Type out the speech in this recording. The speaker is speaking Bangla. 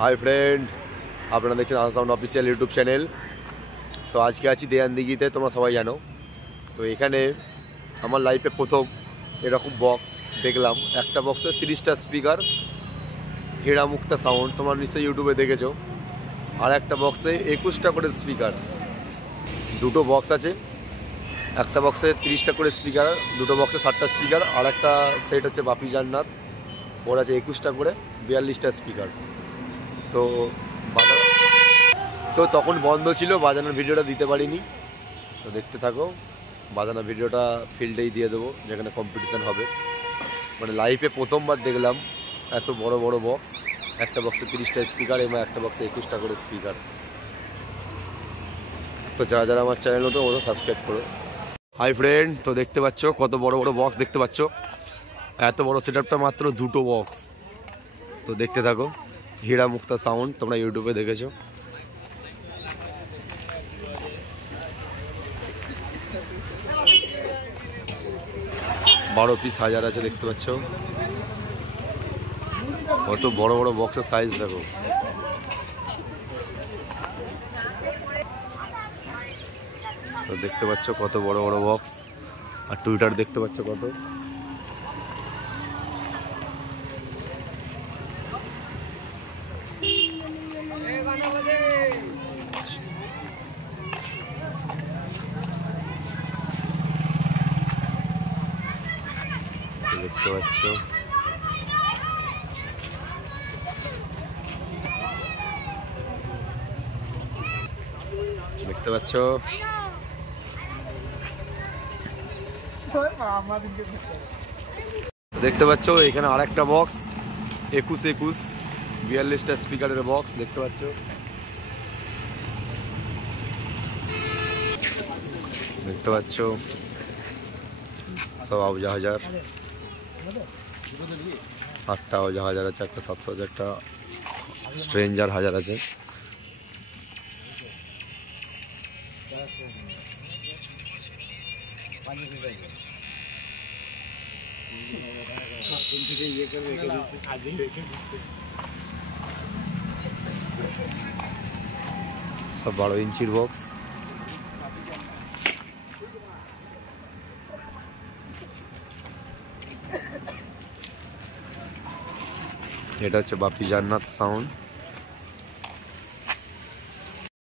हाय फ्रेंड আপনারা দেখছেন answer sound official YouTube channel. তো আজকে আছি দেয়ানদিঘিতে, তোমরা সবাই জানো। তো এখানে আমার লাইফে প্রথম এরকম বক্স দেখলাম। একটা বক্সে 30টা স্পিকার, হীরা মুক্তা সাউন্ড, তোমরা নিশ্চয়ই ইউটিউবে দেখেছো। আর একটা বক্সে 21টা করে স্পিকার, দুটো বক্স আছে। একটা বক্সে 30টা করে স্পিকার, দুটো বক্সে 60টা স্পিকার। আর একটা সেট হচ্ছে বাপি জান্নাত, ওর আছে 21টা করে 42টা স্পিকার। তো তখন বন্ধ ছিল, বাজানোর ভিডিওটা দিতে পারিনি। তো দেখতে থাকো, বাজানোর ভিডিওটা ফিল্ডেই দিয়ে দেবো, যেখানে কম্পিটিশান হবে। মানে লাইফে প্রথমবার দেখলাম এত বড় বড় বক্স। একটা বক্সে 30টা স্পিকার এবং একটা বক্সে 21টা করে স্পিকার। তো যারা যারা আমার চ্যানেল নতুন ওরা সাবস্ক্রাইব করো। হাই ফ্রেন্ড, তো দেখতে পাচ্ছ কত বড় বড় বক্স দেখতে পাচ্ছ। এত বড় সেটআপটা মাত্র দুটো বক্স। তো দেখতে থাকো, হীরা মুক্তা সাউন্ড, তোমরা ইউটিউবে দেখেছো। বড় পিস হাজার আছে, দেখতে পাচ্ছ কত বড় বড় বক্সের সাইজ দেখো। তো দেখতে পাচ্ছ কত বড় বড় বক্স। আর টুইটার দেখতে পাচ্ছ কত। দেখতে পাচ্ছ দেখতে পাচ্ছ দেখতে পাচ্ছ এখানে আর একটা বক্স 42টা স্পিকারের বক্স দেখতে পাচ্ছ। দেখতে পাচ্ছ সব আউজা হাজার, 8টা আউজা হাজার আছে, একটা 700 একটা স্ট্রেঞ্জার হাজার আছে। সব 12 ইঞ্চির বক্স। এটা হচ্ছে বাপি জান্নাত সাউন্ড।